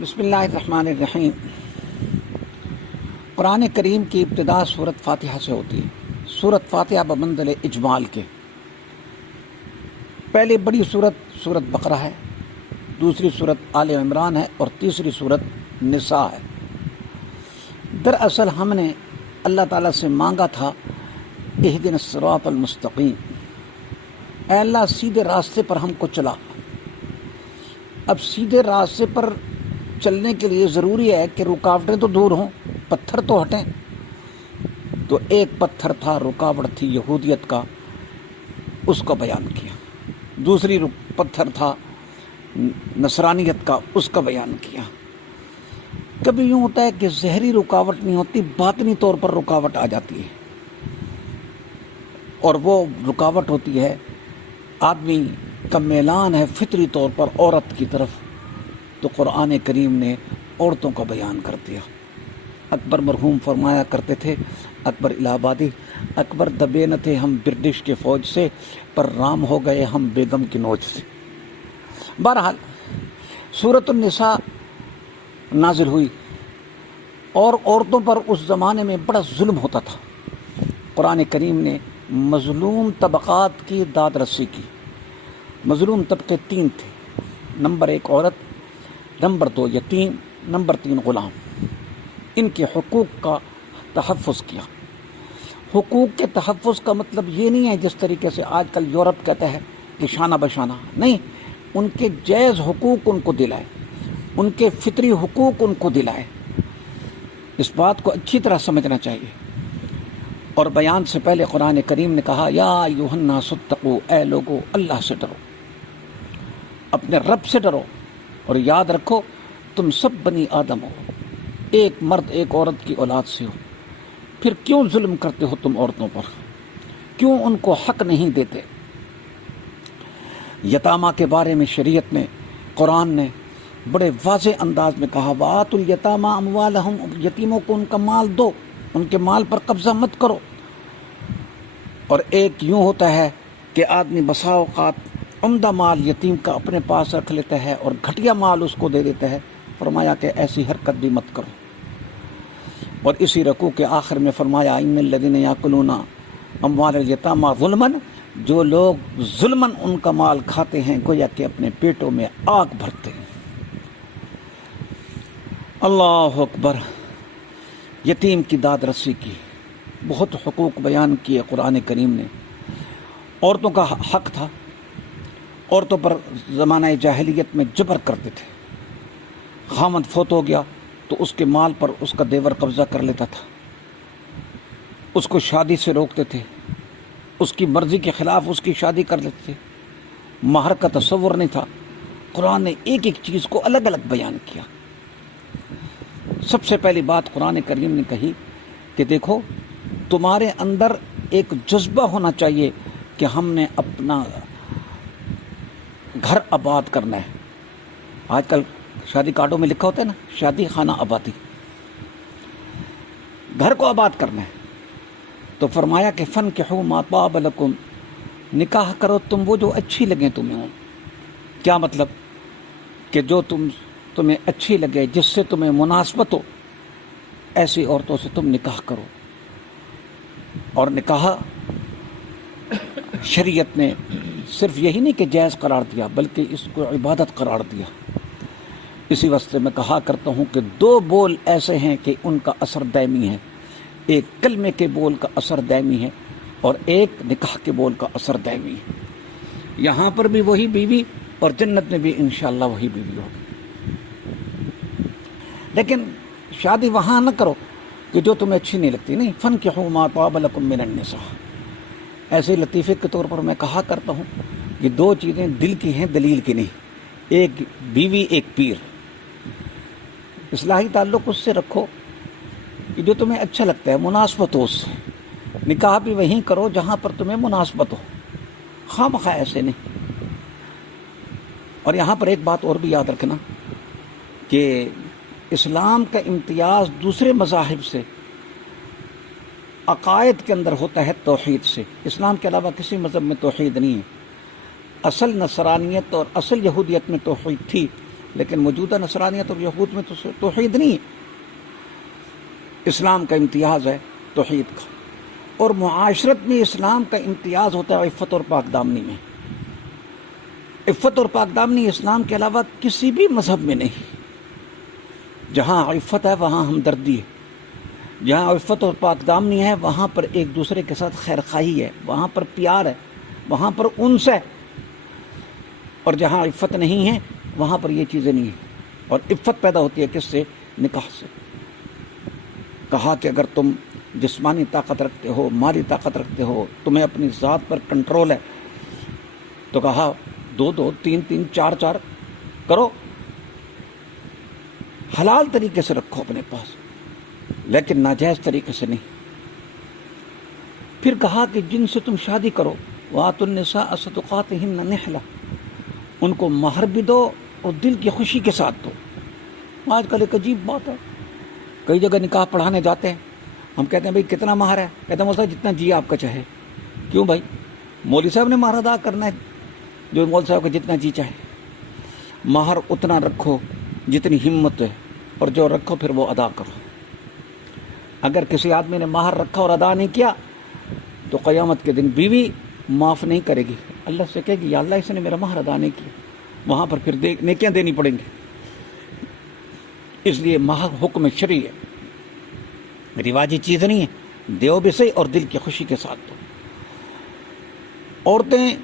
بسم اللہ الرحمن الرحیم۔ قرآن کریم کی ابتدا سورت فاتحہ سے ہوتی ہے۔ سورت فاتحہ بمنزل اجمال کے پہلی بڑی سورت بقرہ ہے، دوسری سورت آل عمران ہے اور تیسری سورت نساء ہے۔ دراصل ہم نے اللہ تعالیٰ سے مانگا تھا اہدنا الصراط المستقیم، اے اللہ سیدھے راستے پر ہم کو چلا۔ اب سیدھے راستے پر چلنے کے لیے ضروری ہے کہ رکاوٹیں تو دور ہوں، پتھر تو ہٹیں۔ تو ایک پتھر تھا، رکاوٹ تھی یہودیت کا، اس کو بیان کیا۔ دوسری پتھر تھا نصرانیت کا، اس کا بیان کیا۔ کبھی یوں ہوتا ہے کہ ظاہری رکاوٹ نہیں ہوتی، باطنی طور پر رکاوٹ آ جاتی ہے، اور وہ رکاوٹ ہوتی ہے آدمی کا میلان ہے فطری طور پر عورت کی طرف۔ تو قرآن کریم نے عورتوں کا بیان کر دیا۔ اکبر مرحوم فرمایا کرتے تھے، اکبر الہ آبادی، اکبر دبے نہ تھے ہم برٹش کے فوج سے، پر رام ہو گئے ہم بیگم کی نوچ سے۔ بہرحال سورۃ النساء نازل ہوئی، اور عورتوں پر اس زمانے میں بڑا ظلم ہوتا تھا۔ قرآن کریم نے مظلوم طبقات کی داد رسی کی۔ مظلوم طبقے تین تھے، نمبر 1 عورت، نمبر 2 یتیم، نمبر 3 غلام۔ ان کے حقوق کا تحفظ کیا۔ حقوق کے تحفظ کا مطلب یہ نہیں ہے جس طریقے سے آج کل یورپ کہتا ہے کہ شانہ بشانہ، نہیں، ان کے جائز حقوق ان کو دلائے، ان کے فطری حقوق ان کو دلائے۔ اس بات کو اچھی طرح سمجھنا چاہیے۔ اور بیان سے پہلے قرآن کریم نے کہا، یا ایھا الناس اتقوا، اے لوگو اللہ سے ڈرو، اپنے رب سے ڈرو، اور یاد رکھو تم سب بنی آدم ہو، ایک مرد ایک عورت کی اولاد سے ہو۔ پھر کیوں ظلم کرتے ہو تم عورتوں پر؟ کیوں ان کو حق نہیں دیتے؟ یتامہ کے بارے میں شریعت میں قرآن نے بڑے واضح انداز میں کہا، وآتوا الیتامى اموالهم، یتیموں کو ان کا مال دو، ان کے مال پر قبضہ مت کرو۔ اور ایک یوں ہوتا ہے کہ آدمی بسا اوقات عمدہ مال یتیم کا اپنے پاس رکھ لیتا ہے اور گھٹیا مال اس کو دے دیتا ہے۔ فرمایا کہ ایسی حرکت بھی مت کرو۔ اور اسی رکوع کے آخر میں فرمایا، ان الذین یاکلون اموال الیتامی ظلما، جو لوگ ظلماً ان کا مال کھاتے ہیں گویا کہ اپنے پیٹوں میں آگ بھرتے ہیں۔ اللہ اکبر۔ یتیم کی داد رسی کی، بہت حقوق بیان کیے قرآن کریم نے۔ عورتوں کا حق تھا، عورتوں پر زمانہ جاہلیت میں جبر کرتے تھے۔ خامد فوت ہو گیا تو اس کے مال پر اس کا دیور قبضہ کر لیتا تھا، اس کو شادی سے روکتے تھے، اس کی مرضی کے خلاف اس کی شادی کر لیتے تھے۔ مہر کا تصور نہیں تھا۔ قرآن نے ایک ایک چیز کو الگ الگ بیان کیا۔ سب سے پہلی بات قرآن کریم نے کہی کہ دیکھو، تمہارے اندر ایک جذبہ ہونا چاہیے کہ ہم نے اپنا گھر آباد کرنا ہے۔ آج کل شادی کارڈوں میں لکھا ہوتا ہے نا، شادی خانہ آبادی، گھر کو آباد کرنا ہے۔ تو فرمایا کہ فنکحوا ما طاب لکم، نکاح کرو تم وہ جو اچھی لگیں تمہیں ہوں۔ کیا مطلب؟ کہ جو تمہیں اچھی لگے، جس سے تمہیں مناسبت ہو، ایسی عورتوں سے تم نکاح کرو۔ اور نکاح شریعت نے صرف یہی نہیں کہ جائز قرار دیا، بلکہ اس کو عبادت قرار دیا۔ اسی واسطے میں کہا کرتا ہوں کہ 2 بول ایسے ہیں کہ ان کا اثر دائمی ہے، ایک کلمے کے بول کا اثر دائمی ہے، اور ایک نکاح کے بول کا اثر دائمی ہے۔ یہاں پر بھی وہی بیوی، اور جنت میں بھی انشاءاللہ وہی بیوی ہوگی۔ لیکن شادی وہاں نہ کرو کہ جو تمہیں اچھی نہیں لگتی، نہیں، فنکحوا ما طاب لکم من النساء۔ ایسے لطیفے کے طور پر میں کہا کرتا ہوں کہ 2 چیزیں دل کی ہیں، دلیل کی نہیں، ایک بیوی ایک پیر۔ اصلاحی تعلق اس سے رکھو کہ جو تمہیں اچھا لگتا ہے، مناسبت ہو اس سے۔ نکاح بھی وہیں کرو جہاں پر تمہیں مناسبت ہو، خواہ مخواہ ایسے نہیں۔ اور یہاں پر ایک بات اور بھی یاد رکھنا کہ اسلام کا امتیاز دوسرے مذاہب سے عقائد کے اندر ہوتا ہے توحید سے۔ اسلام کے علاوہ کسی مذہب میں توحید نہیں ہے۔ اصل نصرانیت اور اصل یہودیت میں توحید تھی، لیکن موجودہ نصرانیت اور یہود میں تو توحید نہیں ہے. اسلام کا امتیاز ہے توحید کا، اور معاشرت میں اسلام کا امتیاز ہوتا ہے عفت اور پاک دامنی میں. عفت اور پاک دامنی اسلام کے علاوہ کسی بھی مذہب میں نہیں. جہاں عفت ہے وہاں ہمدردی ہے، جہاں عفت اور پاک دامنی ہے وہاں پر ایک دوسرے کے ساتھ خیر خواہی ہے، وہاں پر پیار ہے، وہاں پر انس ہے. اور جہاں عفت نہیں ہے وہاں پر یہ چیزیں نہیں ہیں. اور عفت پیدا ہوتی ہے کس سے؟ نکاح سے. کہا کہ اگر تم جسمانی طاقت رکھتے ہو، مالی طاقت رکھتے ہو، تمہیں اپنی ذات پر کنٹرول ہے، تو کہا 2-2 3-3 4-4 کرو، حلال طریقے سے رکھو اپنے پاس، لیکن ناجائز طریقے سے نہیں. پھر کہا کہ جن سے تم شادی کرو وَآتُوا النِّسَاءَ صَدُقَاتِهِنَّ نِحْلَةً، ان کو مہر بھی دو اور دل کی خوشی کے ساتھ دو. آج کل ایک عجیب بات ہے، کئی جگہ نکاح پڑھانے جاتے ہیں، ہم کہتے ہیں بھائی کتنا مہر ہے؟ کہتے ہیں مولوی صاحب جتنا جی آپ کا چاہے. کیوں بھائی؟ مولوی صاحب نے مہر ادا کرنا ہے، جو مولوی صاحب کا جتنا جی چاہے. مہر اتنا رکھو جتنی ہمت ہے، اور جو رکھو پھر وہ ادا کرو. اگر کسی آدمی نے مہر رکھا اور ادا نہیں کیا تو قیامت کے دن بیوی معاف نہیں کرے گی، اللہ سے کہے گی یا اللہ اس نے میرا مہر ادا نہیں کیا. وہاں پر پھر نیکیاں دینی پڑیں گی. اس لیے مہر حکم شرعی ہے، رواجی چیز نہیں ہے. دیو بھی صحیح اور دل کی خوشی کے ساتھ دو. عورتیں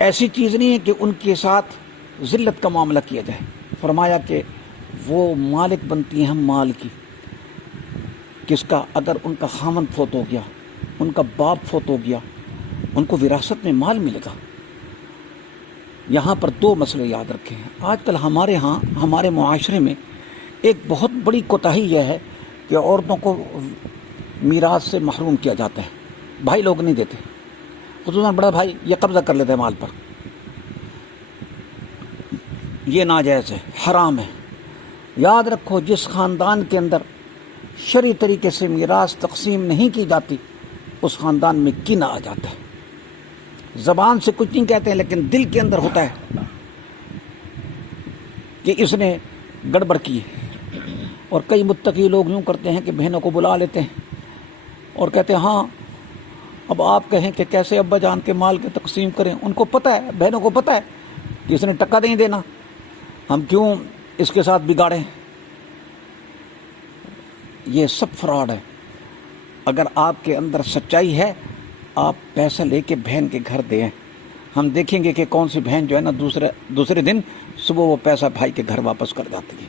ایسی چیز نہیں ہے کہ ان کے ساتھ ذلت کا معاملہ کیا جائے. فرمایا کہ وہ مالک بنتی ہیں مال کی. کس کا؟ اگر ان کا خامند فوت ہو گیا، ان کا باپ فوت ہو گیا، ان کو وراثت میں مال ملے گا. یہاں پر 2 مسئلے یاد رکھیں. آج کل ہمارے معاشرے میں ایک بہت بڑی کوتاہی یہ ہے کہ عورتوں کو میراث سے محروم کیا جاتا ہے. بھائی لوگ نہیں دیتے، خصوصاً بڑا بھائی یہ قبضہ کر لیتے ہیں مال پر. یہ ناجائز ہے، حرام ہے. یاد رکھو جس خاندان کے اندر شرعی طریقے سے میراث تقسیم نہیں کی جاتی اس خاندان میں کینہ آ جاتا ہے. زبان سے کچھ نہیں کہتے ہیں لیکن دل کے اندر ہوتا ہے کہ اس نے گڑبڑ کی ہے. اور کئی متقی لوگ یوں کرتے ہیں کہ بہنوں کو بلا لیتے ہیں اور کہتے ہیں ہاں اب آپ کہیں کہ کیسے ابا جان کے مال کے تقسیم کریں. ان کو پتہ ہے، بہنوں کو پتہ ہے کہ اس نے ٹکا نہیں دینا، ہم کیوں اس کے ساتھ بگاڑیں. یہ سب فراڈ ہے. اگر آپ کے اندر سچائی ہے آپ پیسہ لے کے بہن کے گھر دیں. ہم دیکھیں گے کہ کون سی بہن جو ہے نا دوسرے دن صبح وہ پیسہ بھائی کے گھر واپس کر جاتی ہے.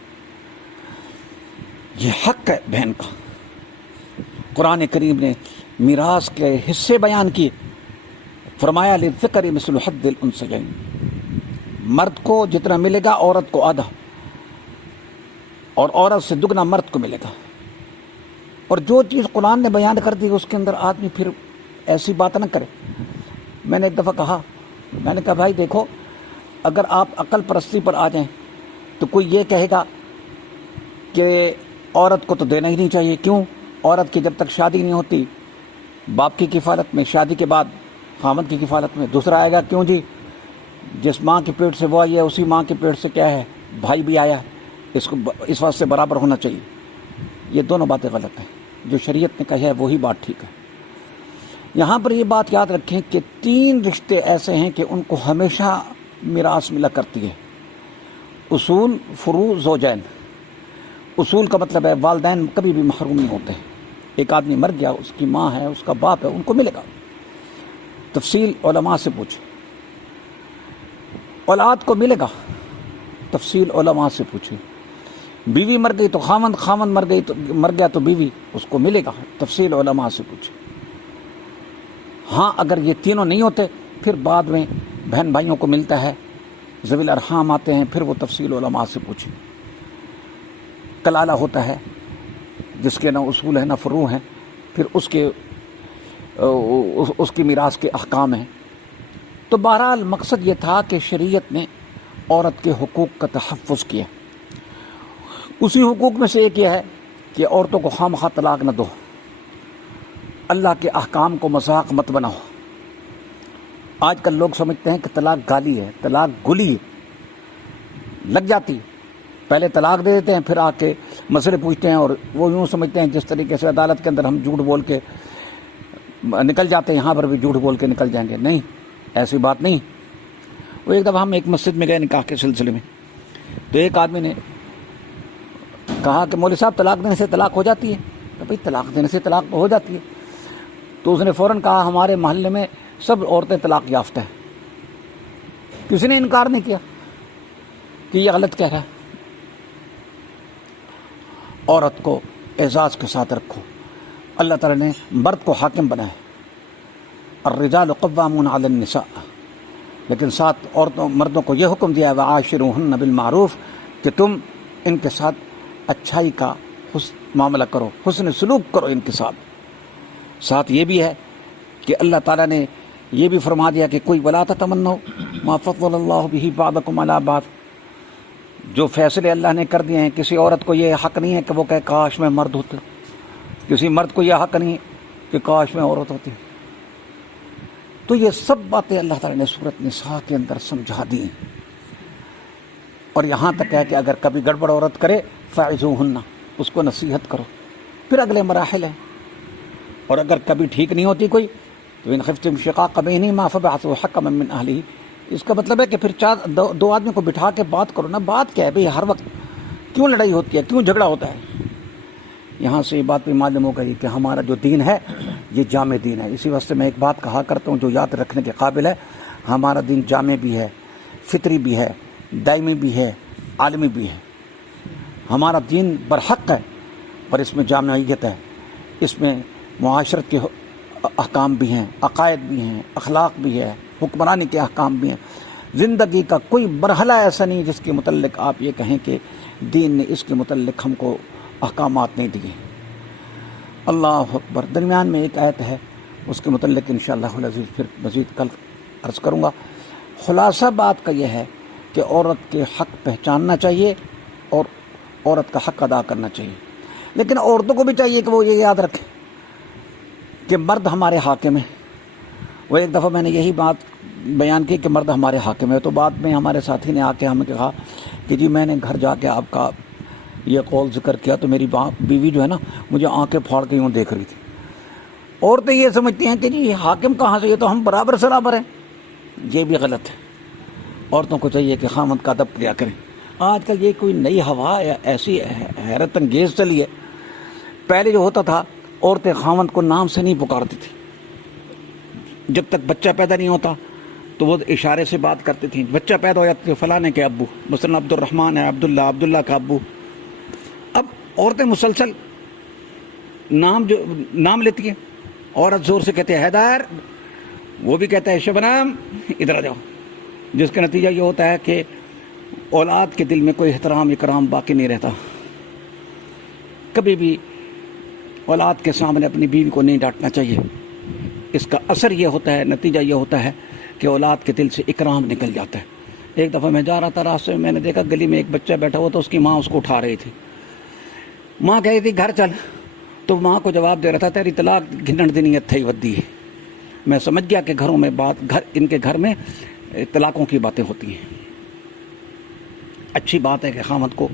یہ حق ہے بہن کا. قرآن کریم نے میراث کے حصے بیان کیے. فرمایا للذکر مثل حظ الانثیین، مرد کو جتنا ملے گا عورت کو آدھا، اور عورت سے دگنا مرد کو ملے گا. اور جو چیز قرآن نے بیان کر دی اس کے اندر آدمی پھر ایسی بات نہ کرے. میں نے ایک دفعہ کہا، میں نے کہا بھائی دیکھو اگر آپ عقل پرستی پر آ جائیں تو کوئی یہ کہے گا کہ عورت کو تو دینا ہی نہیں چاہیے. کیوں؟ عورت کی جب تک شادی نہیں ہوتی باپ کی کفالت میں، شادی کے بعد خامد کی کفالت میں. دوسرا آئے گا کیوں جی جس ماں کے پیٹ سے وہ آئی ہے اسی ماں کے پیٹ سے کیا ہے بھائی بھی آیا، اس کو اس واسطے برابر ہونا چاہیے. یہ دونوں باتیں غلط ہیں. جو شریعت نے کہا ہے وہی بات ٹھیک ہے. یہاں پر یہ بات یاد رکھیں کہ 3 رشتے ایسے ہیں کہ ان کو ہمیشہ میراث ملا کرتی ہے. اصول، فروع، زوجین. اصول کا مطلب ہے والدین کبھی بھی محروم نہیں ہوتے. ایک آدمی مر گیا، اس کی ماں ہے، اس کا باپ ہے، ان کو ملے گا. تفصیل علماء سے پوچھیں. اولاد کو ملے گا، تفصیل علماء سے پوچھیں. بیوی مر گئی تو خامند مر گیا تو بیوی، اس کو ملے گا، تفصیل علماء سے پوچھیں. ہاں اگر یہ تینوں نہیں ہوتے پھر بعد میں بہن بھائیوں کو ملتا ہے، ذوی الارحام آتے ہیں، پھر وہ تفصیل علماء سے پوچھیں. کلالہ ہوتا ہے جس کے نہ اصول ہیں نہ فروع ہیں، پھر اس کی میراث کے احکام ہیں. تو بہرحال مقصد یہ تھا کہ شریعت نے عورت کے حقوق کا تحفظ کیا. اسی حقوق میں سے ایک یہ ہے کہ عورتوں کو خواہ طلاق نہ دو. اللہ کے احکام کو مذاق مت بناؤ. آج کل لوگ سمجھتے ہیں کہ طلاق گالی ہے، طلاق گلی ہے، لگ جاتی، پہلے طلاق دے دیتے ہیں پھر آ کے مسئلے پوچھتے ہیں، اور وہ یوں سمجھتے ہیں جس طریقے سے عدالت کے اندر ہم جھوٹ بول کے نکل جاتے ہیں، یہاں پر بھی جھوٹ بول کے نکل جائیں گے. نہیں، ایسی بات نہیں. وہ ایک دفعہ ہم ایک مسجد میں گئے نکاح کے سلسلے میں، تو ایک آدمی نے کہا کہ مولوی صاحب طلاق دینے سے طلاق ہو جاتی ہے؟ تو بھائی طلاق دینے سے طلاق ہو جاتی ہے. تو اس نے فوراً کہا ہمارے محلے میں سب عورتیں طلاق یافتہ ہیں. کسی نے انکار نہیں کیا کہ یہ غلط کہہ رہا ہے. عورت کو اعزاز کے ساتھ رکھو. اللہ تعالیٰ نے مرد کو حاکم بنایا ہے، الرجال قوامون علی النساء، لیکن ساتھ عورتوں مردوں کو یہ حکم دیا ہے وعاشروہن بالمعروف کہ تم ان کے ساتھ اچھائی کا معاملہ کرو، حسن سلوک کرو ان کے ساتھ. ساتھ یہ بھی ہے کہ اللہ تعالیٰ نے یہ بھی فرما دیا کہ کوئی ولا تتمنوا ما فضل اللہ بہ بعضکم علی بعض. جو فیصلے اللہ نے کر دیے ہیں، کسی عورت کو یہ حق نہیں ہے کہ وہ کہے کاش میں مرد ہوتا، کسی مرد کو یہ حق نہیں ہے کہ کاش میں عورت ہوتی. تو یہ سب باتیں اللہ تعالیٰ نے سورۃ نساء کے اندر سمجھا دی ہیں. اور یہاں تک ہے کہ اگر کبھی گڑبڑ عورت کرے فاعظوہن، اس کو نصیحت کرو. پھر اگلے مراحل ہیں. اور اگر کبھی ٹھیک نہیں ہوتی کوئی تو ان خفتم شقاق بینہما فبعثوا حکما من اہلہ. اس کا مطلب ہے کہ پھر دو آدمی کو بٹھا کے بات کرو نا. بات کیا ہے بھئی، ہر وقت کیوں لڑائی ہوتی ہے، کیوں جھگڑا ہوتا ہے؟ یہاں سے یہ بات بھی معلوم ہو گئی کہ ہمارا جو دین ہے یہ جامع دین ہے. اسی واسطے میں ایک بات کہا کرتا ہوں جو یاد رکھنے کے قابل ہے، ہمارا دین جامع بھی ہے، فطری بھی ہے، دائمی بھی ہے، عالمی بھی ہے. ہمارا دین برحق ہے، پر اس میں جامعیت ہے، اس میں معاشرت کے احکام بھی ہیں، عقائد بھی ہیں، اخلاق بھی ہے، حکمرانی کے احکام بھی ہیں. زندگی کا کوئی مرحلہ ایسا نہیں جس کے متعلق آپ یہ کہیں کہ دین نے اس کے متعلق ہم کو احکامات نہیں دیے. اللہ اکبر. درمیان میں ایک آیت ہے، اس کے متعلق انشاءاللہ العزیز پھر مزید کل عرض کروں گا. خلاصہ بات کا یہ ہے کہ عورت کے حق پہچاننا چاہیے اور عورت کا حق ادا کرنا چاہیے. لیکن عورتوں کو بھی چاہیے کہ وہ یہ یاد رکھیں کہ مرد ہمارے حاکم ہیں. وہ ایک دفعہ میں نے یہی بات بیان کی کہ مرد ہمارے حاکم ہے، تو بعد میں ہمارے ساتھی نے آ کے ہمیں کہا کہ جی میں نے گھر جا کے آپ کا یہ قول ذکر کیا تو میری بیوی جو ہے نا مجھے آنکھیں پھاڑ کے یوں دیکھ رہی تھی. عورتیں یہ سمجھتی ہیں کہ جی حاکم کہاں سے، یہ تو ہم برابر سرابر ہیں. یہ بھی غلط ہے. عورتوں کو چاہیے کہ خامد کا ادب کیا کریں. آج کل یہ کوئی نئی ہوا ایسی حیرت انگیز چلی ہے. پہلے جو ہوتا تھا عورتیں خامد کو نام سے نہیں پکارتی تھی. جب تک بچہ پیدا نہیں ہوتا تو وہ اشارے سے بات کرتی تھیں. بچہ پیدا ہو جاتا تو فلاں کے ابو، مثلا عبد الرحمن ہے، عبداللہ کا ابو. اب عورتیں مسلسل نام لیتی ہیں. عورت زور سے کہتے ہیں حیدر، وہ بھی کہتا ہے شبنم ادھر آ جاؤ. جس کا نتیجہ یہ ہوتا ہے کہ اولاد کے دل میں کوئی احترام اکرام باقی نہیں رہتا. کبھی بھی اولاد کے سامنے اپنی بیوی کو نہیں ڈانٹنا چاہیے. اس کا اثر یہ ہوتا ہے، نتیجہ یہ ہوتا ہے کہ اولاد کے دل سے اکرام نکل جاتا ہے. ایک دفعہ میں جا رہا تھا راستے میں، میں نے دیکھا گلی میں ایک بچہ بیٹھا ہوا تھا، اس کی ماں اس کو اٹھا رہی تھی. ماں کہہ رہی تھی گھر چل، تو ماں کو جواب دے رہا تھا تیری طلاق گھنن دینی اتھائی ودی ہے. میں سمجھ گیا کہ گھروں میں ان کے گھر میں طلاقوں کی باتیں ہوتی ہیں. اچھی بات ہے کہ خامد کو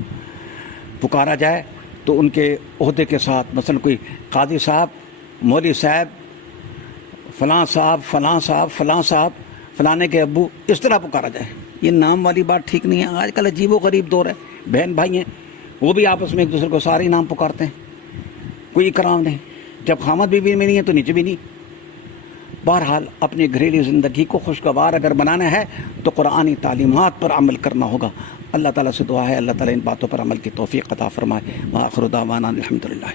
پکارا جائے تو ان کے عہدے کے ساتھ، مثلا کوئی قاضی صاحب، مولوی صاحب، فلاں صاحب، فلاں صاحب، فلاں صاحب، فلانے کے ابو، اس طرح پکارا جائے. یہ نام والی بات ٹھیک نہیں ہے. آج کل عجیب و غریب دور ہے. بہن بھائی ہیں وہ بھی آپس میں ایک دوسرے کو سارے نام پکارتے ہیں، کوئی اکرام نہیں. جب خامد بیوی میں نہیں ہے تو نیچے بھی نہیں. بہرحال اپنی گھریلو زندگی کو خوشگوار اگر بنانا ہے تو قرآنی تعلیمات پر عمل کرنا ہوگا. اللہ تعالیٰ سے دعا ہے اللہ تعالیٰ ان باتوں پر عمل کی توفیق عطا فرمائے. وآخر دعوانا الحمدللہ.